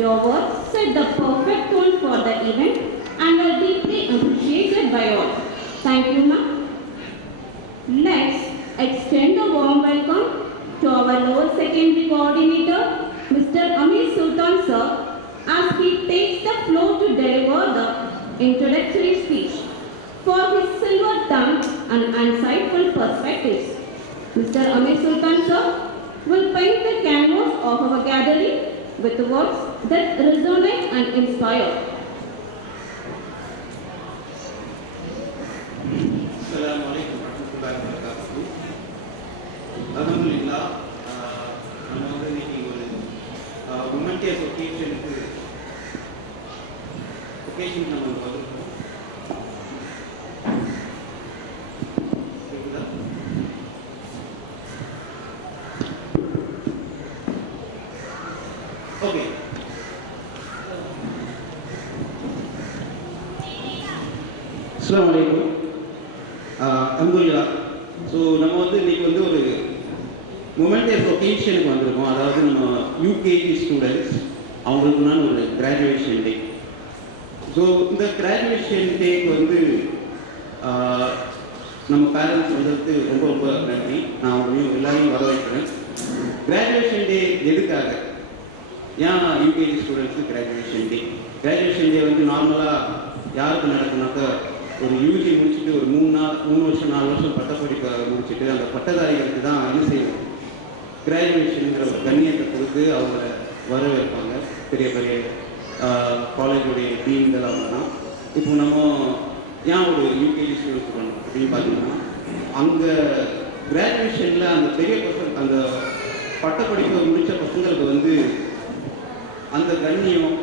Your words set the perfect tone for the event and are deeply appreciated by all. Thank you, ma'am. Let's extend a warm welcome to our lower secondary coordinator, Mr. Amir Sultan sir, as he takes the floor to deliver the introductory speech. For his silver tongue and insightful perspectives, Mr. Amir Sultan sir will paint the canvas of our gathering with words that resonate and inspire. Assalamu alaikum warahmatullahi wabarakatuh. Alhamdulillah, நம்ம வந்து இன்னைக்கு ஒரு woman days occasion நம்ம வந்திருக்கோம். Okay, அஸ்ஸலாமு அலைக்கும். அல்ஹம்துலில்லாஹ். So நம்ம வந்து இன்னைக்கு வந்து ஒரு மொமெண்டஸ் ஒகேஷனுக்கு வந்திருக்கோம். அதாவது நம்ம யூகேஜி ஸ்டூடெண்ட்ஸ் அவங்களுக்குனான ஒரு கிராஜுவேஷன் டே. ஸோ இந்த கிராஜுவேஷன் டேக்கு வந்து நம்ம பேரண்ட்ஸ் வந்ததுக்கு ரொம்ப ரொம்ப நன்றி. நான் அவங்களையும் எல்லாரையும் வரவேற்கிறேன். கிராஜுவேஷன் டே எதுக்காக, ஏன் யூகேஜி ஸ்டூடெண்ட்ஸு கிராஜுவேஷன் டே? கிராஜுவேஷன் டே வந்து நார்மலாக யாருக்கு நடக்குனாக்கா, ஒரு யூஜி முடிச்சுட்டு ஒரு 3 வருஷம் 4 வருஷம் பட்டப்படிப்பை முடிச்சுட்டு அந்த பட்டதாரிகளுக்கு தான் என்ன செய்யணும், கிராஜுவேஷனுங்கிற ஒரு கண்ணியத்தை கொடுத்து அவங்கள வரவேற்பாங்க. பெரிய பெரிய காலேஜுடைய டீன்கள் அவங்க தான். இப்போ நம்ம ஏன் ஒரு யூகேஜி ஸ்டூடெண்ட்ஸ் பண்ணணும் அப்படின்னு பார்த்தீங்கன்னா, அங்கே கிராஜுவேஷனில் அந்த பெரிய பசங்க, அந்த பட்டப்படிப்பை முடித்த பசங்களுக்கு வந்து அந்த கண்ணியம்,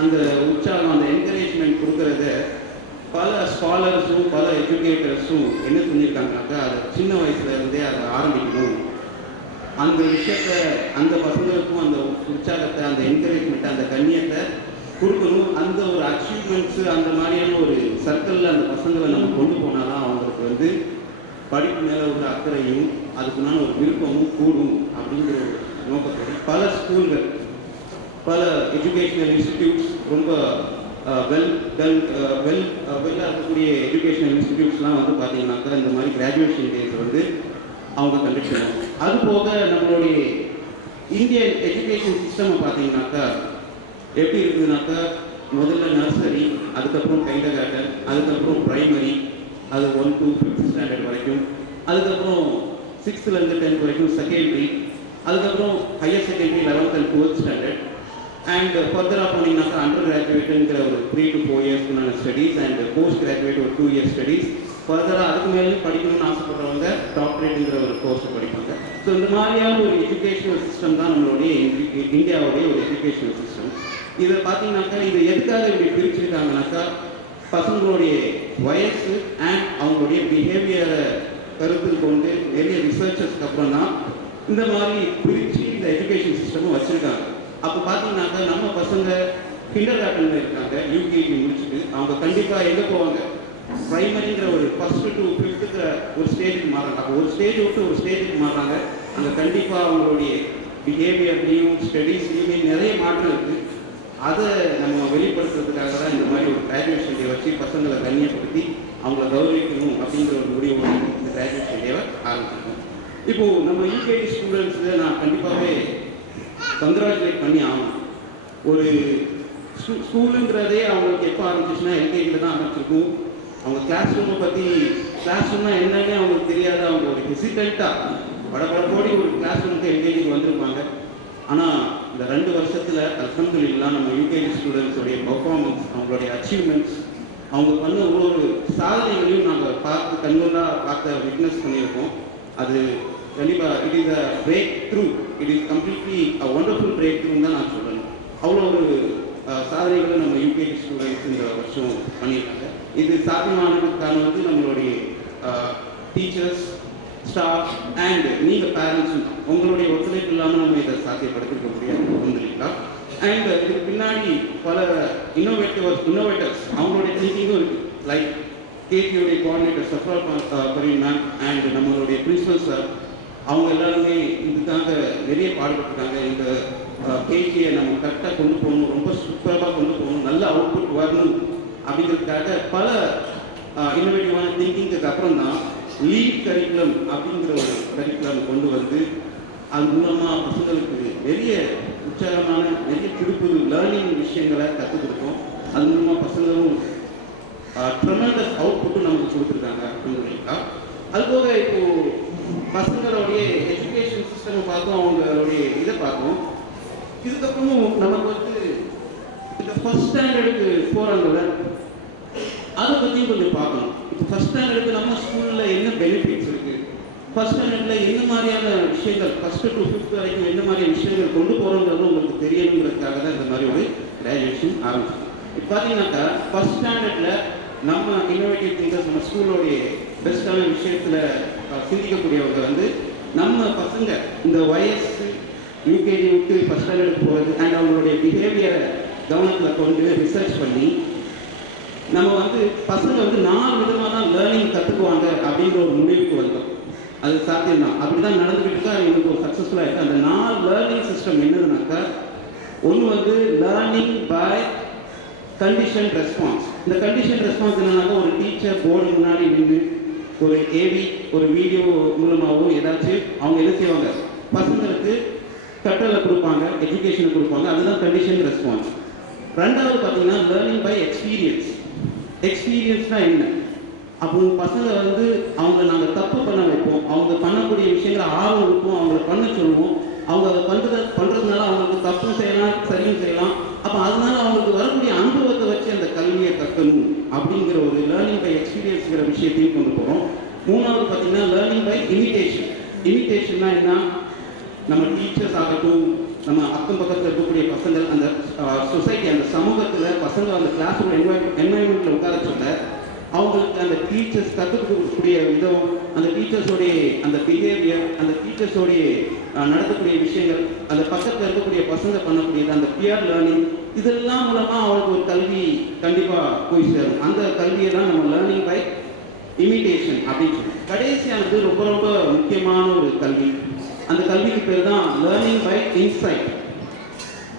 அந்த உற்சாகம், அந்த என்கரேஜ்மெண்ட் கொடுக்கறத பல ஸ்காலர்ஸும் பல எஜுகேட்டர்ஸும் என்ன செஞ்சுருக்காங்கனாக்கா, அதை சின்ன வயசுலேருந்தே அதை ஆரம்பிக்கணும். அந்த விஷயத்தை அந்த பசங்களுக்கும் அந்த உற்சாகத்தை, அந்த என்கரேஜ்மெண்ட்டை, அந்த கண்ணியத்தை கொடுக்கணும். அந்த ஒரு அச்சீவ்மெண்ட்ஸு அந்த மாதிரியான ஒரு சர்க்கிளில் அந்த பசங்களை நம்ம கொண்டு போனால் தான் அவங்களுக்கு வந்து படிப்பு மேலே ஒரு அக்கறையும் அதுக்குண்டான ஒரு விருப்பமும் கூடும் அப்படிங்கிற ஒரு நோக்கத்தோடு பல ஸ்கூல்கள், பல எஜுகேஷ்னல் இன்ஸ்டிடியூட்ஸ், ரொம்ப வெல்லாக இருக்கக்கூடிய எஜுகேஷ்னல் இன்ஸ்டிடியூட்ஸ்லாம் வந்து பார்த்தீங்கன்னாக்கா இந்த மாதிரி கிராஜுவேஷன் டேஸ் வந்து அவங்க கண்டக்ட் பண்ணுவாங்க. அது போக நம்மளுடைய இந்தியன் எஜுகேஷன் சிஸ்டம் பார்த்தீங்கன்னாக்கா எப்படி இருக்குதுனாக்கா, முதல்ல நர்சரி, அதுக்கப்புறம் கைண்டர் கார்டன், அதுக்கப்புறம் ப்ரைமரி, அது 1 to 5th ஸ்டாண்டர்ட் வரைக்கும், அதுக்கப்புறம் 6th-லேருந்து 10th வரைக்கும் செகண்டரி, அதுக்கப்புறம் higher secondary 11th and 12th standard, and ஃபர்தராக போனீங்கன்னாக்கா அண்டர் கிராஜுவேட்டுங்கிற ஒரு 3 to 4 இயர்ஸ்க்குனான ஸ்டடீஸ், அண்ட் போஸ்ட் கிராஜுவேட் ஒரு 2 years ஸ்டடீஸ். ஃபர்தராக அதுக்கு மேலே படிக்கணும்னு ஆசைப்படுறவங்க டாக்டரேட்டுங்கிற ஒரு கோர்ஸை படிப்பாங்க. ஸோ இந்த மாதிரியான ஒரு எஜுகேஷனல் சிஸ்டம் தான் நம்மளுடைய இந்தியாவுடைய ஒரு எஜுகேஷனல் சிஸ்டம். இதை பார்த்தீங்கன்னாக்கா இது எதுக்காக இப்படி பிரிச்சுருக்காங்கனாக்கா, பசங்களுடைய வயசு அண்ட் அவங்களுடைய பிஹேவியரை கருத்தில் கொண்டு நிறைய ரிசர்ச்சஸ்க்கு அப்புறம் தான் இந்த மாதிரி பிரித்து இந்த எஜுகேஷன் சிஸ்டமும் வச்சுருக்காங்க. அப்போ பார்த்தீங்கன்னாக்கா நம்ம பசங்க கிண்டர் கார்டனில் இருக்காங்க, யூகேஜி முடிச்சுட்டு அவங்க கண்டிப்பாக எங்கே போவாங்க, ப்ரைமரிங்கிற ஒரு 1st to 5th ஒரு ஸ்டேஜுக்கு மாறுறாங்க. அப்போ ஒரு ஸ்டேஜ் விட்டு ஒரு ஸ்டேஜுக்கு மாறுறாங்க. அங்கே கண்டிப்பாக அவங்களுடைய பிஹேவியர்லேயும் ஸ்டடீஸ்லேயுமே நிறைய மாற்றம் இருக்குது. அதை நம்ம வெளிப்படுத்துறதுக்காக தான் இந்த மாதிரி ஒரு கிராஜுவேஷன் டே வச்சு பசங்களை கண்ணியப்படுத்தி அவங்கள கௌரவிக்கணும் அப்படிங்கிற ஒரு முடிவோடு இந்த கிராஜுவேஷன் டேவை ஆரம்பிச்சிருக்கோம். இப்போது நம்ம யூகேஜி ஸ்டூடெண்ட்ஸை நான் கண்டிப்பாகவே கங்க்ராச்சுலேட் பண்ணி ஆகணும். ஒரு ஸ்கூலுங்கிறதே அவங்களுக்கு எப்போ ஆரம்பிச்சிச்சுன்னா எல்கேஜியில் தான் ஆரம்பிச்சிருக்கும். அவங்க கிளாஸ் ரூமை பற்றி, கிளாஸ் ரூம்னா என்னன்னு அவங்களுக்கு தெரியாத, அவங்க ஒரு ஹெசிடென்ட்டாக படப்படப்போடி ஒரு கிளாஸ் ரூமுக்கு எல்கேஜிக்கு வந்திருப்பாங்க. ஆனால் இந்த 2 வருஷத்தில் அல்ஹம்துலில்லாஹ் நம்ம யூகேஜி ஸ்டூடெண்ட்ஸோடைய பர்ஃபார்மன்ஸ், அவங்களுடைய அச்சீவ்மெண்ட்ஸ், அவங்க பண்ண ஒரு சாதனைகளையும் நாங்கள் கண்கொள்ளாக பார்த்து விட்னஸ் பண்ணியிருக்கோம். அது கண்டிப்பாக it is a breakthrough, it is completely a wonderful break த்ரூன்னு தான் நான் சொல்லணும். அவ்வளோ ஒரு சாதனைகளை நம்ம யூகேஜி ஸ்டூடெண்ட்ஸ் இந்த வருஷம் பண்ணியிருக்காங்க. இது சாத்தியமானதுக்கான வந்து நம்மளுடைய டீச்சர்ஸ், ஸ்டாஃப் அண்ட் நீங்கள் பேரண்ட்ஸும் உங்களுடைய ஒத்துழைப்பு இல்லாமல் நம்ம இதை சாத்தியப்படுத்திக்க முடியாது அல்ஹம்துலில்லாஹ். அண்ட் இதுக்கு பின்னாடி பல இன்னோவேட்டர்ஸ் அவங்களுடைய திங்கிங்கும் இருக்குது. லைக் கேபியோடைய கோஆர்டினேட்டர் சஃப்ரால் பரீன் மேம் அண்ட் நம்மளுடைய பிரின்சிபல் சார் அவங்க எல்லாருமே இதுக்காக நிறைய பாடுபட்டுருக்காங்க. இந்த கேஜியை நம்ம கரெக்டாக கொண்டு போகணும், ரொம்ப சூப்பராக கொண்டு போகணும், நல்ல அவுட்புட் வரணும் அப்படிங்கிறதுக்காக பல இன்னோவேட்டிவான திங்கிங்க்கு அப்புறம் தான் லீட் கரிக்குலம் அப்படிங்கிற ஒரு கரிக்குலம் கொண்டு வந்து அது மூலமாக பசங்களுக்கு நிறைய உற்சாகமான நிறைய புது லேர்னிங் விஷயங்களை கற்றுக் கொடுத்தோம். அது மூலமாக பசங்களும் ட்ரெமெண்டஸ் அவுட்புட்டும் நமக்கு கொடுத்துருக்காங்க அப்படிங்கிறீங்களா. அதுபோக இப்போது பசங்களுடைய எஜுகேஷன் சிஸ்டம் பார்த்தோம், அவங்களுடைய இதை பார்த்தோம். இதுக்கப்புறமும் நமக்கு வந்து இந்த ஃபர்ஸ்ட் ஸ்டாண்டர்டுக்கு போகிறாங்கல்ல, அதை பற்றியும் கொஞ்சம் பார்க்கணும். இப்போ ஃபர்ஸ்ட் ஸ்டாண்டர்டுக்கு நம்ம ஸ்கூலில் என்ன பெனிஃபிட்ஸ் இருக்குது, ஃபர்ஸ்ட் ஸ்டாண்டர்டில் என்ன மாதிரியான விஷயங்கள், ஃபஸ்ட்டு டு ஃபிஃப்த் வரைக்கும் என்ன மாதிரியான விஷயங்கள் கொண்டு போகிறோங்கிறது உங்களுக்கு தெரியணுங்கிறதுக்காக தான் இந்த மாதிரி ஒரு கிராஜுவேஷன் ஆரம்பிச்சோம். இப்போ பார்த்தீங்கன்னாக்கா ஃபர்ஸ்ட் ஸ்டாண்டர்டில் நம்ம இன்னோவேட்டிவ் திங்கர்ஸ் நம்ம ஸ்கூலோடைய பெஸ்ட்டான விஷயத்தில் சிந்திக்கக்கூடியவங்க வந்து நம்ம பசங்க இந்த வயசு யூகேஜி விட்டு ஃபஸ்ட் ஸ்டாண்டர்டுக்கு போகிறது அண்ட் அவங்களுடைய பிஹேவியரை கவனத்தில் கொண்டு ரிசர்ச் பண்ணி நம்ம வந்து பசங்க வந்து 4 விதமாக தான் லேர்னிங் கற்றுக்குவாங்க அப்படின்ற ஒரு முடிவுக்கு வந்தோம். அது சாத்தியம் தான், அப்படி தான் நடந்துக்கிட்டு இருக்கா. எங்களுக்கு ஒரு சக்ஸஸ்ஃபுல்லாக இருக்குது. அந்த 4 லேர்னிங் சிஸ்டம் என்னதுனாக்கா, ஒன்று வந்து லேர்னிங் பை கண்டிஷன் ரெஸ்பான்ஸ். இந்த கண்டிஷன் ரெஸ்பான்ஸ் என்னன்னாக்கா, ஒரு டீச்சர் போர்டு முன்னாடி நின்று ஒரு ஏவி ஒரு வீடியோ மூலமாகவோ ஏதாச்சும் அவங்க என்ன செய்வாங்க, பசங்களுக்கு கற்றலை கொடுப்பாங்க, எஜுகேஷனை கொடுப்பாங்க. அதுதான் கண்டிஷன் ரெஸ்பான்ஸ். ரெண்டாவது பார்த்தீங்கன்னா லேர்னிங் பை எக்ஸ்பீரியன்ஸ். எக்ஸ்பீரியன்ஸ்னால் என்ன, அப்போ பசங்க வந்து அவங்க நாங்கள் தப்பு பண்ண வைப்போம், அவங்க பண்ணக்கூடிய விஷயங்களை ஆர்வம் இருப்போம், அவங்கள பண்ண சொல்லுவோம். அவங்க அதை பண்ணுறதுனால அவங்களுக்கு தப்பும் செய்யலாம் சரியும் செய்யலாம். அப்போ அதனால அவங்களுக்கு வரக்கூடிய அனுபவத்தை வச்சு அந்த கல்வியை கற்கணும் அப்படிங்கிற ஒரு லேர்னிங் பை எக்ஸ்பீரியன்ஸுங்கிற விஷயத்தையும் கொண்டு போகிறோம். மூணாவது பார்த்தீங்கன்னா லேர்னிங் பை இமிட்டேஷன். இமிட்டேஷன்னா என்ன, நம்ம டீச்சர்ஸ் ஆகட்டும், நம்ம அக்கம் பக்கத்தில் இருக்கக்கூடிய பசங்கள், அந்த சொசைட்டி அந்த சமூகத்தில் பசங்க அந்த கிளாஸ் ரூம் என்வாயன்மெண்ட்டில் உட்கார சொல்ல அவங்களுக்கு அந்த டீச்சர்ஸ் கற்றுக் கொடுக்கக்கூடிய விதம், அந்த டீச்சர்ஸோடைய அந்த பிஹேவியர், அந்த டீச்சர்ஸோடைய நடத்தக்கூடிய விஷயங்கள், அந்த பக்கத்தில் இருக்கக்கூடிய பசங்க பண்ணக்கூடியது அந்த பியர் லேர்னிங், இதெல்லாம் மூலமாக அவங்களுக்கு ஒரு கல்வி கண்டிப்பாக போய் சேரும். அந்த கல்வியை தான் நம்ம லேர்னிங் பை இமிட்டேஷன் அப்படின்னு சொல்லுவோம். கடைசியானது ரொம்ப ரொம்ப முக்கியமான ஒரு கல்வி. அந்த கல்விக்கு பேர் தான் learning by insight.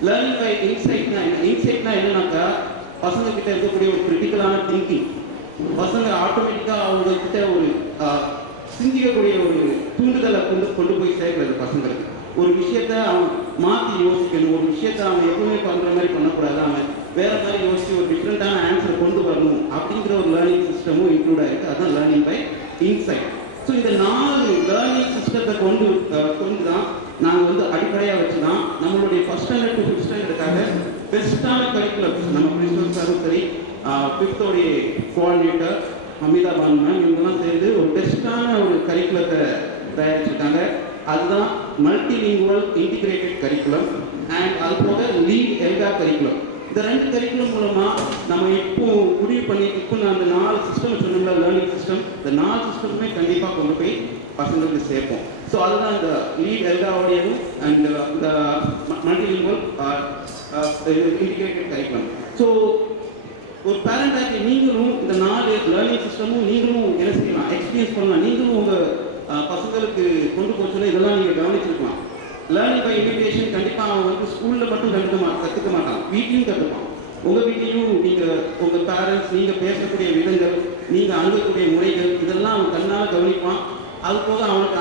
Learning by இன்சைட்னா என்ன, இன்சைட்னா என்னன்னாக்கா பசங்க கிட்ட இருக்கக்கூடிய ஒரு கிரிட்டிக்கலான திங்கிங், பசங்க ஆட்டோமேட்டிக்காக அவங்க கிட்ட ஒரு சிந்திக்கக்கூடிய ஒரு தூண்டுதலை கொண்டு போய் சேர்க்கிறது. பசங்களுக்கு ஒரு விஷயத்த அவன் மாற்றி யோசிக்கணும், ஒரு விஷயத்த அவன் எப்பவுமே பண்ணுற மாதிரி பண்ணக்கூடாது, அவன் வேற மாதிரி யோசிச்சு ஒரு டிஃப்ரெண்ட்டான ஆன்சரை கொண்டு வரணும் அப்படிங்கிற ஒரு லேர்னிங் சிஸ்டமும் இன்க்ளூட் ஆகிருக்கு. அதுதான் லேர்னிங் பை இன்சைட். ஸோ இந்த 4 லேர்னிங் சிஸ்டத்தை கொண்டு தான் நாங்கள் வந்து அடிப்படையாக வச்சு தான் நம்மளுடைய ஃபர்ஸ்ட் ஸ்டாண்டர்ட் டு ஃபிஃப்த் ஸ்டாண்டர்டுக்காக பெஸ்ட்டான கரிக்குலம் நம்ம பிரின்சிபல் சாரும் சரி, ஃபிஃப்த்தோடைய கோஆர்டினேட்டர் அமிதா பானு மேம் இவங்கெல்லாம் சேர்ந்து ஒரு பெஸ்ட்டான ஒரு கரிக்குலத்தை தயாரிச்சிருக்காங்க. அதுதான் மல்டிலிங்குவல் இன்டிகிரேட்டட் கரிக்குலம் அண்ட் அது போக லீட் எல்கா கரிக்குலம். இந்த 2 கரிக்குலம் மூலமாக நம்ம இப்போ முடிவு பண்ணி இப்போ நான் அந்த 4 சிஸ்டம் சொன்னோம்ல லேர்னிங் சிஸ்டம், இந்த 4 சிஸ்டமுமே கண்டிப்பாக கொண்டு போய் பசங்களுக்கு சேர்ப்போம். ஸோ அதுதான் இந்த லீட் எல்காவோடையவும் அண்ட் இந்த மல்டிலிங்குவல் இன்டிகிரேட்டட் கரிக்குலம். ஸோ ஒரு பேரண்டாகி நீங்களும் இந்த 4 லேர்னிங் சிஸ்டமும் நீங்களும் என்ன செய்யலாம், எக்ஸ்பீரியன்ஸ் பண்ணலாம். நீங்களும் உங்கள் பசங்களுக்கு கொண்டு போச்சுன்னா இதெல்லாம் நீங்கள் கவனிச்சிருக்கலாம். லேர்னிங் பை இமிட்டேஷன் கண்டிப்பாக அவன் வந்து ஸ்கூலில் மட்டும் கற்றுக்க மாட்டான், வீட்லையும் கற்றுப்பான். உங்கள் வீட்லையும் நீங்கள் உங்கள் பேரண்ட்ஸ் நீங்கள் பேசக்கூடிய விதங்கள், நீங்கள் அணுகக்கூடிய முறைகள், இதெல்லாம் அவன் கண்ணால் கவனிப்பான். அது போக அவனுக்கு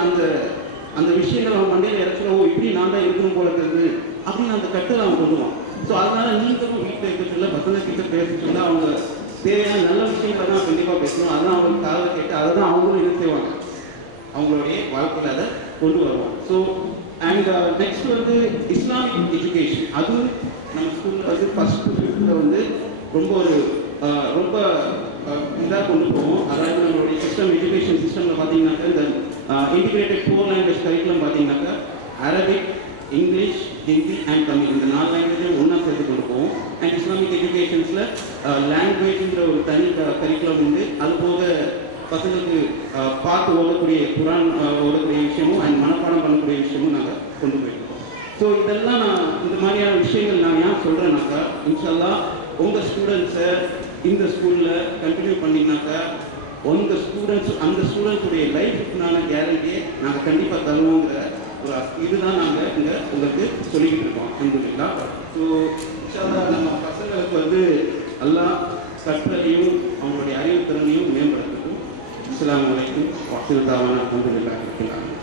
அந்த விஷயங்கள் அவன் மண்டையில் இறச்சுனா, ஓ இப்படி நான் தான் இருக்கணும் போல இருக்குது அப்படின்னு அந்த கட்டில் அவன் கொண்டுவான். ஸோ அதனால் நீங்களும் வீட்டில் இருக்க சொல்ல பசங்க கிட்ட பேச சொல்ல அவங்க தேவையான நல்ல விஷயங்களை தான் கண்டிப்பாக பேசணும். அதெல்லாம் அவங்களுக்கு காதில் கேட்டு அதை தான் அவங்களும் என்ன செய்வாங்க, அவங்களுடைய வாழ்க்கையில் அதை கொண்டு வருவாங்க. ஸோ அண்ட் நெக்ஸ்ட் வந்து இஸ்லாமிக் எஜுகேஷன். அதுவும் நம்ம ஸ்கூலில் வந்து ஃபஸ்ட் டு ஃபிஃப்த்தில் வந்து ரொம்ப இதாக கொண்டு போவோம். அதாவது நம்மளுடைய சிஸ்டம் எஜுகேஷன் சிஸ்டமில் பார்த்தீங்கன்னாக்கா இந்த இன்டிகிரேட்டட் 4 லாங்குவேஜ் கரிக்குலம் பார்த்தீங்கன்னாக்கா Arabic, English, Hindi and Tamil இந்த 4 லாங்குவேஜையும் ஒன்றா சேர்த்து கொண்டு போவோம். அண்ட் இஸ்லாமிக் எஜுகேஷன்ஸில் லாங்குவேஜ்ன்ற ஒரு தனி கரிக்குலம் உண்டு. அது போக பசங்களுக்கு பார்த்து ஓடக்கூடிய குரான் ஓடக்கூடிய விஷயமும் அண்ட் மனப்பாடம் பண்ணக்கூடிய விஷயமும் நாங்கள் கொண்டு போயிருக்கோம். ஸோ இதெல்லாம் நான் இந்த மாதிரியான விஷயங்கள் நான் ஏன் சொல்கிறேன்னாக்கா, இன்ஷால்லா உங்கள் ஸ்டூடெண்ட்ஸை இந்த ஸ்கூலில் கண்டினியூ பண்ணிங்கனாக்கா அந்த ஸ்டூடெண்ட்ஸுடைய லைஃபுக்குனான கேரண்டியை நாங்கள் கண்டிப்பாக தருவோங்கிற ஒரு இதுதான் நாங்கள் இங்கே உங்களுக்கு சொல்லிக்கிட்டு இருக்கோம். அல்ஹம்துலில்லாஹ். ஸோ நம்ம பசங்களுக்கு வந்து எல்லாம் கற்றலையும் அவங்களுடைய அறிவுத்திறனையும் மேம்படுத்தட்டும். அஸ்ஸலாமு அலைக்கும் வ ரஹ்மத்துல்லாஹி வ பரகாத்துஹு.